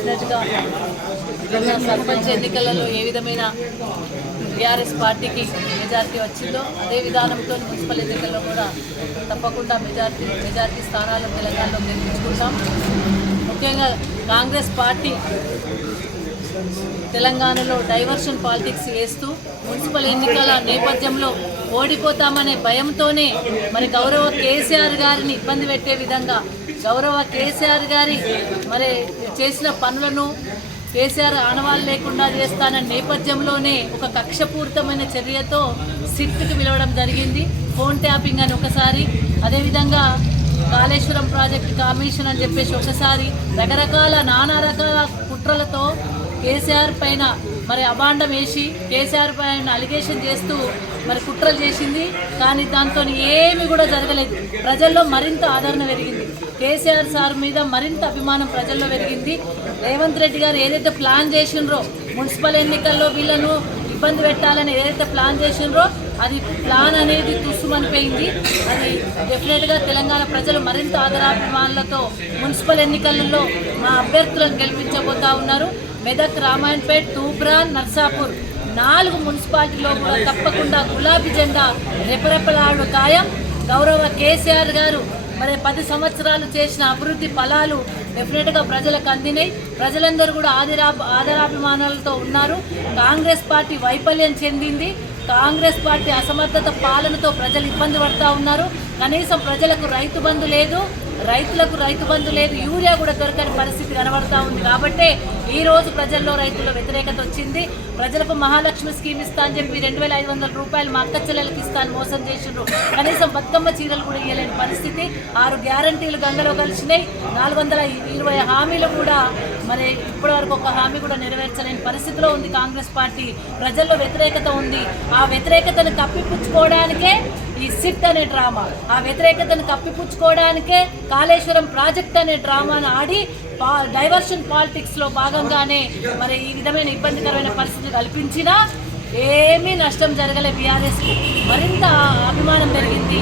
డెఫినెట్గా సర్పంచ్ ఎన్నికలలో ఏ విధమైన టీఆర్ఎస్ పార్టీకి మెజార్టీ వచ్చిందో అదే విధానంతో మున్సిపల్ ఎన్నికల్లో కూడా తప్పకుండా మెజార్టీ స్థానాలు తెలంగాణలో గెలిపించుకుంటాం. ముఖ్యంగా కాంగ్రెస్ పార్టీ తెలంగాణలో డైవర్షన్ పాలిటిక్స్ వేస్తూ మున్సిపల్ ఎన్నికల నేపథ్యంలో ఓడిపోతామనే భయంతోనే మరి గౌరవ కేసీఆర్ గారిని ఇబ్బంది పెట్టే విధంగా గౌరవ కేసీఆర్ గారి మరి చేసిన పనులను కేసీఆర్ ఆనవాళ్ళు లేకుండా చేస్తానన్న నేపథ్యంలోనే ఒక కక్షపూరితమైన చర్యతో సిట్కి పిలవడం జరిగింది. ఫోన్ ట్యాపింగ్ అని ఒకసారి, అదేవిధంగా కాళేశ్వరం ప్రాజెక్టు కమిషన్ అని చెప్పేసి ఒకసారి రకరకాల నానా రకాల కుట్రలతో కేసీఆర్ పైన మరి అభాండం వేసి కేసీఆర్ పైన అలిగేషన్ చేస్తూ మరి కుట్రలు చేసింది. కానీ దాంతో ఏమీ కూడా జరగలేదు. ప్రజల్లో మరింత ఆదరణ పెరిగింది. కేసీఆర్ సార్ మీద మరింత అభిమానం ప్రజల్లో పెరిగింది. రేవంత్ రెడ్డి గారు ఏదైతే ప్లాన్ చేసిండ్రో మున్సిపల్ ఎన్నికల్లో వీళ్ళను ఇబ్బంది పెట్టాలని ఏదైతే ప్లాన్ చేసిండ్రో అది ప్లాన్ అనేది తుస్సుమనిపోయింది. అది డెఫినెట్గా తెలంగాణ ప్రజలు మరింత ఆదరాభిమానులతో మున్సిపల్ ఎన్నికలలో మా అభ్యర్థులను గెలిపించబోతా ఉన్నారు. మెదక్, రామాయణపేట్, తూప్రాన్, నర్సాపూర్ 4 మున్సిపాలిటీలో కూడా తప్పకుండా గులాబీ జెండా రెపరెపలాడు ఖాయం. గౌరవ కేసీఆర్ గారు మరి 10 సంవత్సరాలు చేసిన అభివృద్ధి ఫలాలు డెఫినెట్గా ప్రజలకు అందినాయి. ప్రజలందరూ కూడా ఆదరాభిమానాలతో ఉన్నారు. కాంగ్రెస్ పార్టీ వైఫల్యం చెందింది. కాంగ్రెస్ పార్టీ అసమర్థత పాలనతో ప్రజలు ఇబ్బంది పడుతూ ఉన్నారు. కనీసం ప్రజలకు రైతు బంధు లేదు, రైతులకు రైతు బంధు లేదు, యూరియా కూడా దొరకని పరిస్థితి కనబడతా ఉంది. కాబట్టి ఈ రోజు ప్రజల్లో రైతుల వ్యతిరేకత వచ్చింది. ప్రజలకు మహాలక్ష్మి స్కీమ్ ఇస్తా అని చెప్పి 2500 రూపాయలు మా అక్క చెల్లెలకు ఇస్తా అని మోసం చేసిండ్రు. కనీసం బతుకమ్మ చీరలు కూడా ఇవ్వలేని పరిస్థితి. 6 గ్యారంటీలు గంగలో కలిసినాయి. 420 హామీలు కూడా మరి ఇప్పటివరకు ఒక హామీ కూడా నెరవేర్చలేని పరిస్థితిలో ఉంది కాంగ్రెస్ పార్టీ. ప్రజల్లో వ్యతిరేకత ఉంది. ఆ వ్యతిరేకతను కప్పిపుచ్చుకోవడానికే ఈ సిట్ అనే డ్రామా, ఆ వ్యతిరేకతను కప్పిపుచ్చుకోవడానికే కాళేశ్వరం ప్రాజెక్ట్ అనే డ్రామాను ఆడి డైవర్షన్ పాలిటిక్స్లో భాగంగానే మరి ఈ విధమైన ఇబ్బందికరమైన పరిస్థితులు కల్పించినా ఏమీ నష్టం జరగలే. బీఆర్ఎస్కు మరింత అభిమానం పెరిగింది.